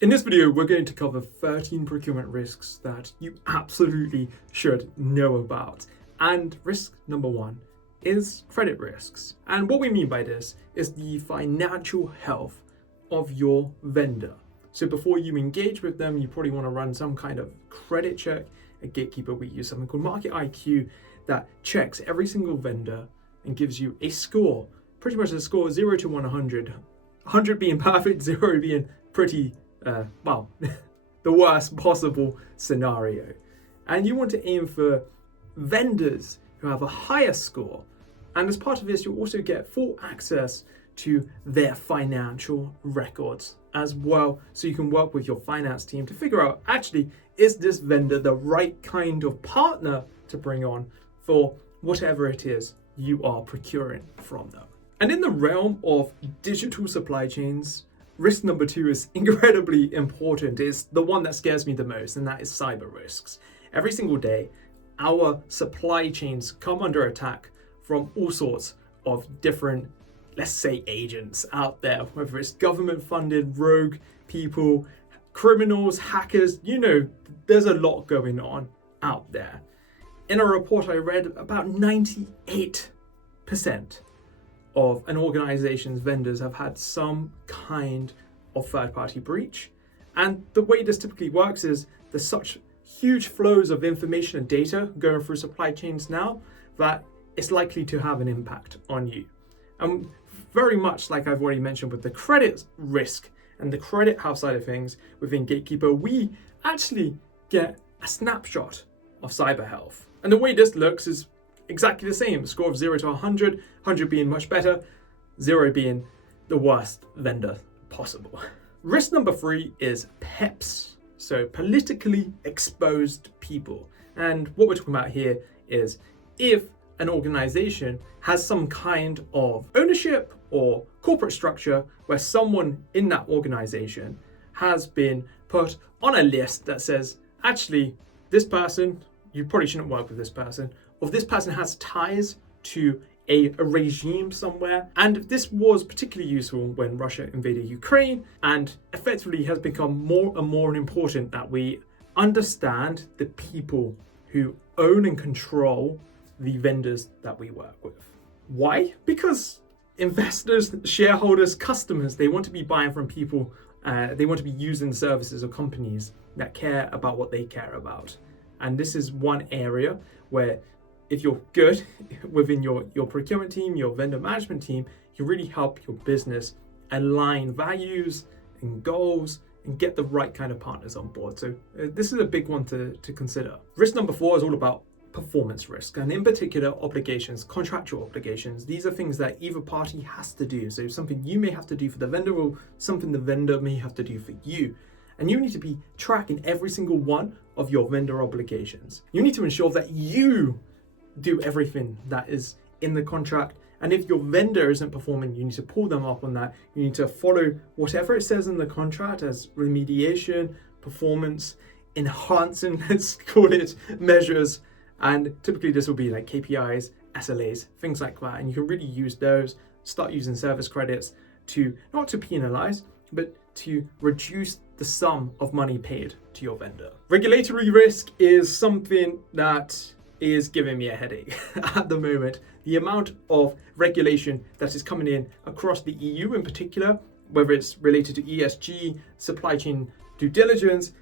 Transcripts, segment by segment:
In this video, we're going to cover 13 procurement risks that you absolutely should know about. And risk number one is credit risks. And what we mean by this is the financial health of your vendor. So before you engage with them, you probably want to run some kind of credit check. At Gatekeeper, we use something called Market IQ that checks every single vendor and gives you a score, pretty much a score 0 to 100. 100 being perfect, 0 being pretty the worst possible scenario. And you want to aim for vendors who have a higher score. And as part of this, you'll also get full access to their financial records as well. So you can work with your finance team to figure out, actually, is this vendor the right kind of partner to bring on for whatever it is you are procuring from them. And in the realm of digital supply chains, risk number two is incredibly important. It's the one that scares me the most, and that is cyber risks. Every single day, our supply chains come under attack from all sorts of different, let's say, agents out there, whether it's government-funded, rogue people, criminals, hackers, there's a lot going on out there. In a report I read, about 98% of an organization's vendors have had some kind of third-party breach. And the way this typically works is there's such huge flows of information and data going through supply chains now that it's likely to have an impact on you. And very much like I've already mentioned with the credit risk and the credit house side of things within Gatekeeper, we actually get a snapshot of cyber health. And the way this looks is exactly the same. A score of 0 to 100, 100 being much better, 0 being the worst vendor possible. Risk number three is PEPs, so politically exposed people. And what we're talking about here is if an organization has some kind of ownership or corporate structure where someone in that organization has been put on a list that says, actually, this person, you probably shouldn't work with this person, or this person has ties to a regime somewhere. And this was particularly useful when Russia invaded Ukraine, and effectively has become more and more important that we understand the people who own and control the vendors that we work with. Why? Because investors, shareholders, customers, they want to be buying from people, they want to be using services or companies that care about what they care about. And this is one area where if you're good within your procurement team, your vendor management team, you really help your business align values and goals and get the right kind of partners on board. So this is a big one to consider. Risk number four is all about performance risk, and in particular obligations, contractual obligations. These are things that either party has to do. So something you may have to do for the vendor or something the vendor may have to do for you. And you need to be tracking every single one of your vendor obligations. You need to ensure that you do everything that is in the contract. And if your vendor isn't performing, you need to pull them up on that. You need to follow whatever it says in the contract as remediation, performance, enhancing, let's call it, measures. And typically this will be like KPIs, SLAs, things like that. And you can really use those, start using service credits to, not to penalize, but to reduce the sum of money paid to your vendor. Regulatory risk is something that is giving me a headache at the moment. The amount of regulation that is coming in across the EU in particular, whether it's related to ESG, supply chain due diligence,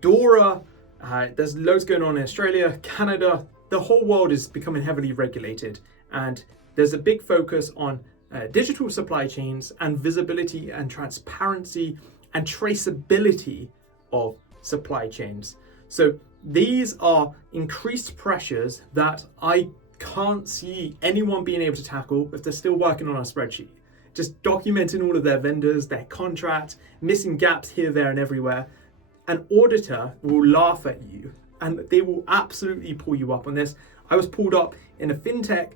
DORA, there's loads going on in Australia, Canada. The whole world is becoming heavily regulated, and there's a big focus on digital supply chains and visibility and transparency and traceability of supply chains. So these are increased pressures that I can't see anyone being able to tackle if they're still working on a spreadsheet. Just documenting all of their vendors, their contracts, missing gaps here, there, and everywhere. An auditor will laugh at you and they will absolutely pull you up on this. I was pulled up in a fintech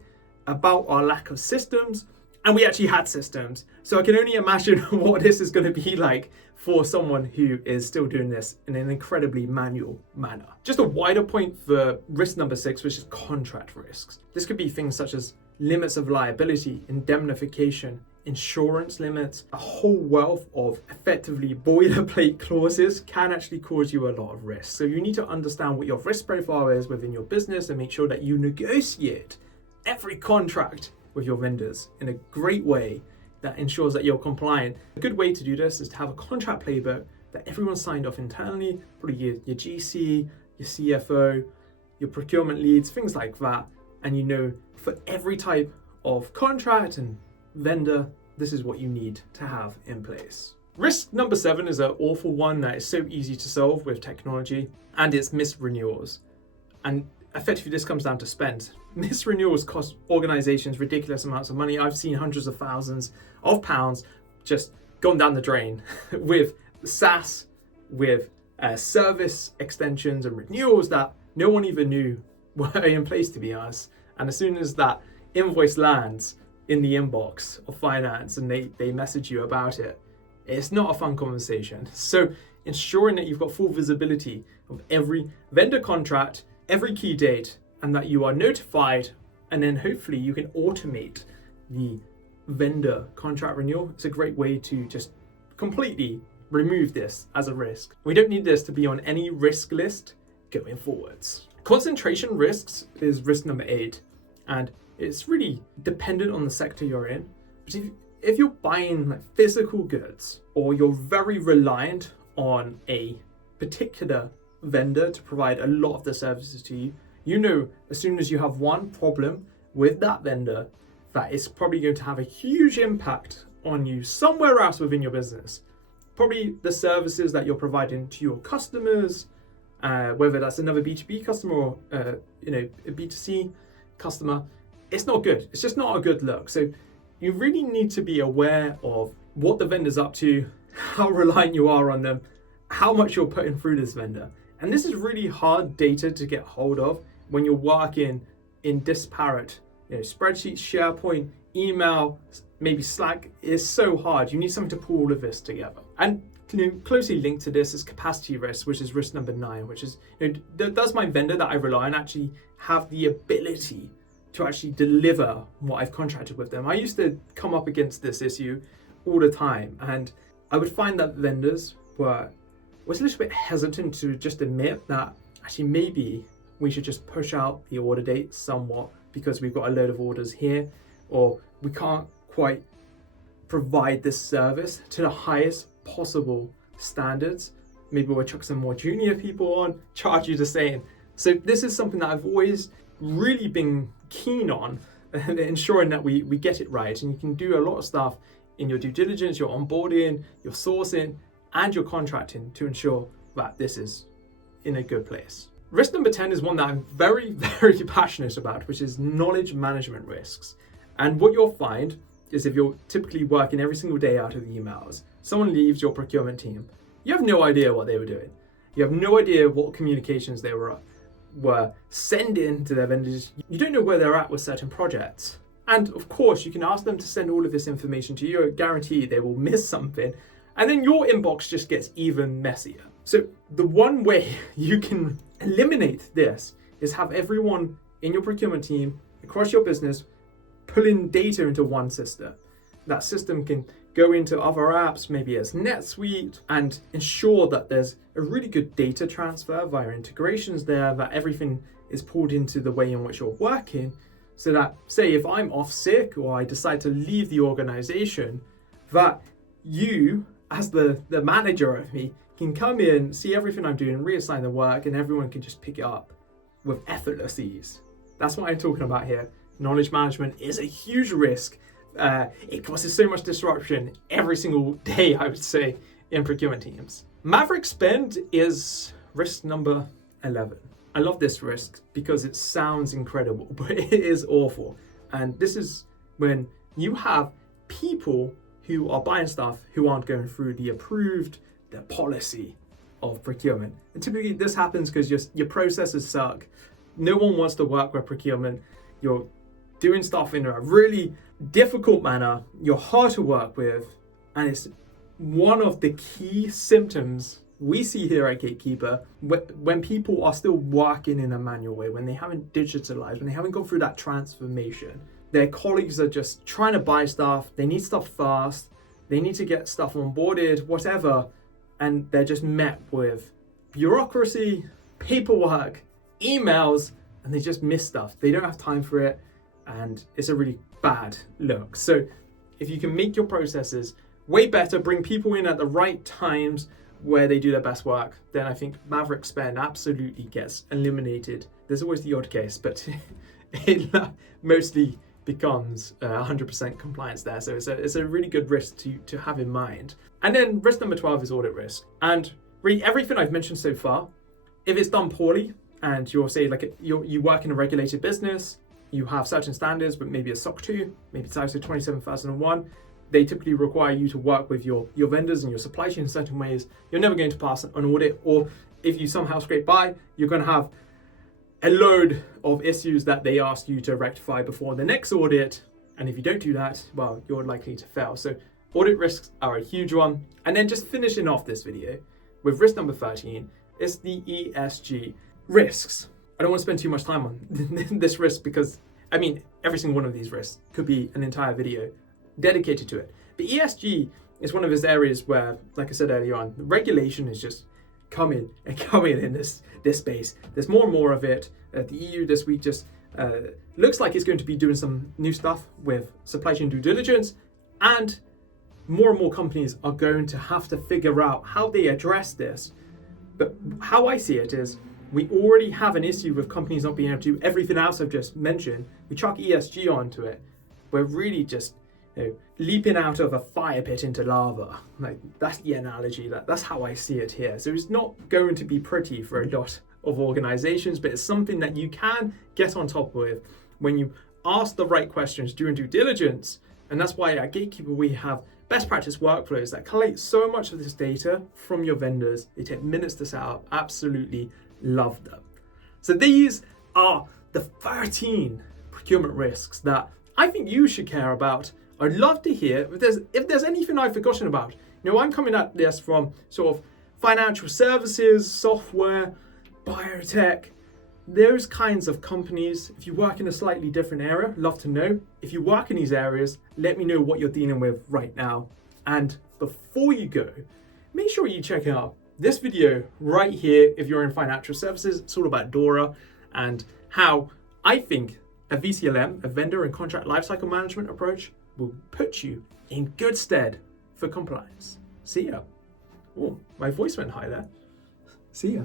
about our lack of systems, and we actually had systems. So I can only imagine what this is going to be like for someone who is still doing this in an incredibly manual manner. Just a wider point for risk number 6, which is contract risks. This could be things such as limits of liability, indemnification, insurance limits, a whole wealth of effectively boilerplate clauses can actually cause you a lot of risk. So you need to understand what your risk profile is within your business and make sure that you negotiate every contract with your vendors in a great way that ensures that you're compliant. A good way to do this is to have a contract playbook that everyone signed off internally, probably your GC, your CFO, your procurement leads, things like that. And you know, for every type of contract and vendor, this is what you need to have in place. Risk number 7 is an awful one that is so easy to solve with technology, and it's missed renewals. And effectively, this comes down to spend. Missed renewals cost organizations ridiculous amounts of money. I've seen hundreds of thousands of pounds just gone down the drain with SaaS, with service extensions and renewals that no one even knew were in place, to be honest. And as soon as that invoice lands in the inbox of finance and they message you about it, it's not a fun conversation. So ensuring that you've got full visibility of every vendor contract, every key date, and that you are notified, and then hopefully you can automate the vendor contract renewal. It's a great way to just completely remove this as a risk. We don't need this to be on any risk list going forwards. Concentration risks is risk number 8, and it's really dependent on the sector you're in. But if you're buying like physical goods, or you're very reliant on a particular vendor to provide a lot of the services to you, you know as soon as you have one problem with that vendor, that it's probably going to have a huge impact on you somewhere else within your business. Probably the services that you're providing to your customers, whether that's another B2B customer or a B2C customer, it's not good. It's just not a good look. So you really need to be aware of what the vendor's up to, how reliant you are on them, how much you're putting through this vendor. And this is really hard data to get hold of when you're working in disparate, spreadsheets, SharePoint, email, maybe Slack. Is so hard. You need something to pull all of this together. And closely linked to this is capacity risk, which is risk number 9, which is, does my vendor that I rely on actually have the ability to actually deliver what I've contracted with them? I used to come up against this issue all the time, and I would find that vendors was a little bit hesitant to just admit that actually maybe we should just push out the order date somewhat because we've got a load of orders here, or we can't quite provide this service to the highest possible standards. Maybe we'll chuck some more junior people on, charge you the same. So this is something that I've always really been keen on, ensuring that we get it right. And you can do a lot of stuff in your due diligence, your onboarding, your sourcing, and your contracting to ensure that this is in a good place. Risk number 10 is one that I'm very, very passionate about, which is knowledge management risks. And what you'll find is if you're typically working every single day out of the emails, someone leaves your procurement team, you have no idea what they were doing. You have no idea what communications they were sending to their vendors. You don't know where they're at with certain projects. And of course, you can ask them to send all of this information to you. I guarantee they will miss something. And then your inbox just gets even messier. So the one way you can eliminate this is have everyone in your procurement team across your business pulling data into one system. That system can go into other apps, maybe as NetSuite, and ensure that there's a really good data transfer via integrations there, that everything is pulled into the way in which you're working, so that, say, if I'm off sick or I decide to leave the organization, that you, as the manager of me, can come in, see everything I'm doing, reassign the work, and everyone can just pick it up with effortless ease. That's what I'm talking about here. Knowledge management is a huge risk. It causes so much disruption every single day, I would say, in procurement teams. Maverick spend is risk number 11. I love this risk because it sounds incredible, but it is awful. And this is when you have people who are buying stuff who aren't going through the policy of procurement. And typically this happens because your processes suck. No one wants to work with procurement. You're doing stuff in a really difficult manner. You're hard to work with. And it's one of the key symptoms we see here at Gatekeeper when people are still working in a manual way, when they haven't digitalized, when they haven't gone through that transformation, their colleagues are just trying to buy stuff, they need stuff fast, they need to get stuff onboarded, whatever, and they're just met with bureaucracy, paperwork, emails, and they just miss stuff. They don't have time for it, and it's a really bad look. So if you can make your processes way better, bring people in at the right times where they do their best work, then I think maverick spend absolutely gets eliminated. There's always the odd case, but it mostly becomes 100% compliance there. So it's a really good risk to have in mind. And then risk number 12 is audit risk. And really everything I've mentioned so far, if it's done poorly and you're say like you work in a regulated business, you have certain standards, but maybe a SOC 2, maybe it's ISO 27001, they typically require you to work with your vendors and your supply chain in certain ways. You're never going to pass an audit, or if you somehow scrape by, you're going to have a load of issues that they ask you to rectify before the next audit. And if you don't do that, well, you're likely to fail. So audit risks are a huge one. And then just finishing off this video with risk number 13 is the ESG risks. I don't want to spend too much time on this risk because, I mean, every single one of these risks could be an entire video dedicated to it. But ESG is one of those areas where, like I said earlier on, regulation is just coming in this space. There's more and more of it. The EU this week just looks like it's going to be doing some new stuff with supply chain due diligence, and more companies are going to have to figure out how they address this. But how I see it is, we already have an issue with companies not being able to do everything else I've just mentioned. We chuck ESG onto it. We're really just leaping out of a fire pit into lava. Like, that's the analogy. That's how I see it here. So it's not going to be pretty for a lot of organizations, but it's something that you can get on top with when you ask the right questions during due diligence. And that's why at Gatekeeper we have best practice workflows that collate so much of this data from your vendors. They take minutes to set up. Absolutely love them. So these are the 13 procurement risks that I think you should care about. I'd love to hear if there's anything I've forgotten about. I'm coming at this from sort of financial services, software, biotech, those kinds of companies. If you work in a slightly different area, love to know. If you work in these areas, let me know what you're dealing with right now. And before you go, make sure you check out this video right here if you're in financial services. It's all about DORA and how I think a VCLM, a vendor and contract lifecycle management approach, will put you in good stead for compliance. See ya. Oh, my voice went high there. See ya.